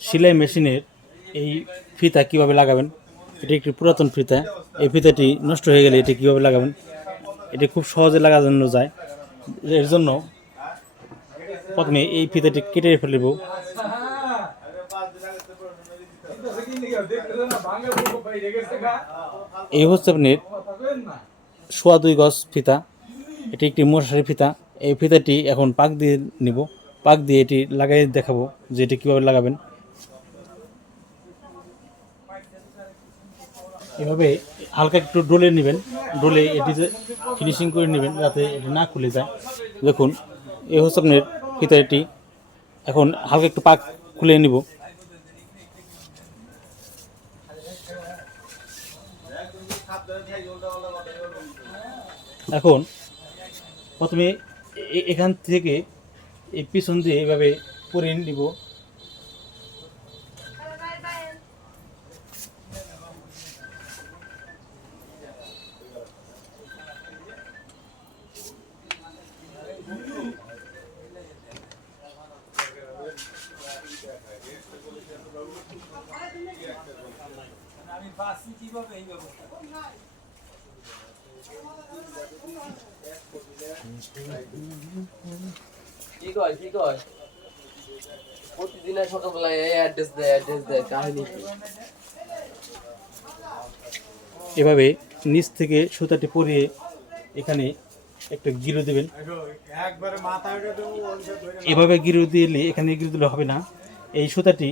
সেলাই মেশিনের এই ফিতা কীভাবে লাগাবেন? এটি একটি পুরাতন ফিতা। এই ফিতাটি নষ্ট হয়ে গেলে এটি কীভাবে লাগাবেন? এটি খুব সহজে লাগানো যায়। এর জন্য প্রথমে এই ফিতাটি কেটে ফেলব। এই হচ্ছে আপনার সোয়া দুই গজ ফিতা। এটি একটি মশারি ফিতা। এই ফিতাটি এখন পাক দিয়ে নিব। পাক দিয়ে এটি লাগাই দেখাবো যে এটি কীভাবে লাগাবেন। এভাবে হালকা একটু ডলে নেবেন, ডোলে এটি ফিনিশিং করে নেবেন যাতে এটি না খুলে যায়। দেখুন, এই হচ্ছে আপনার ফিতাটি এখন হালকা একটু পাক খুলে নিব। এখন প্রথমে এ- এখান থেকে এই পিছন দিয়ে এভাবে পরে নিব। কি কয় কি কয়? প্রতিদিন সকালবেলায় এই অ্যাড্রেস দেয় অ্যাড্রেস দেয় কাহিনী এভাবে নিচ থেকে সুতাটি পরিয়ে এখানে একটা গিরো দেবেন। এভাবে গিরো দিলে এখানে গিরো দিলে হবে না। এই সুতাটি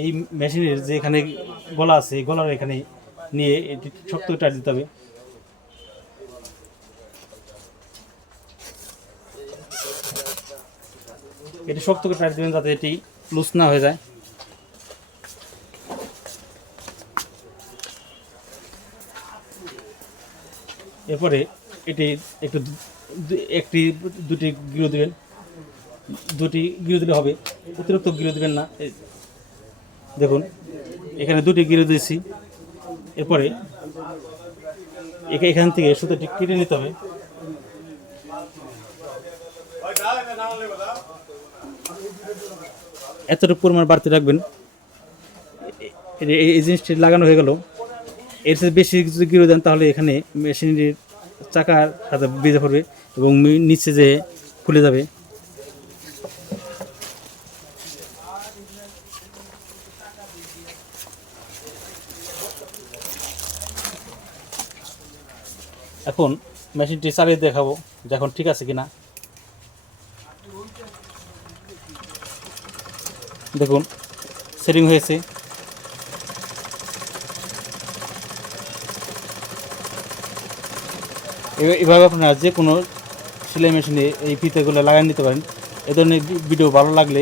এই মেশিনের যে এখানে গলা আছে গলার এখানে নিয়ে এটি শক্ত টাইট দিতে হবে। এটি শক্ত করে টাইট দেবেন যাতে এটি লুজ না হয়ে যায়। এরপরে এটি একটু একটি দুটি গিরো দেবেন। দুটি গিরো দিলে হবে। অতিরিক্ত গিরো দেবেন না। দেখুন, এখানে দুটি গিরো দিয়েছি। এরপরে এখান থেকে সুতোটি কেটে নিতে হবে। এতটুকু পরিমাণ বাড়তি রাখবেন। এই জিনিসটি লাগানো হয়ে গেল। এর সাথে বেশি যদি গিরো দেন, তাহলে এখানে মেশিনের চাকার সাথে বেঁধে পড়বে এবং নিচে যে খুলে যাবে এখন মেশিনটি চালিয়ে দেখাবো যে এখন ঠিক আছে কিনা। দেখুন, সেটিং হয়েছে। এভাবে আপনারা যে কোনো সেলাই মেশিনে এই ফিতেগুলো লাগিয়ে নিতে পারেন। এ ধরনের ভিডিও ভালো লাগলে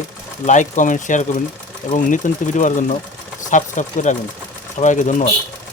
লাইক, কমেন্ট শেয়ার করবেন। এবং নিত্য নিত্য জন্য সাবস্ক্রাইব করে রাখবেন। সবাইকে ধন্যবাদ।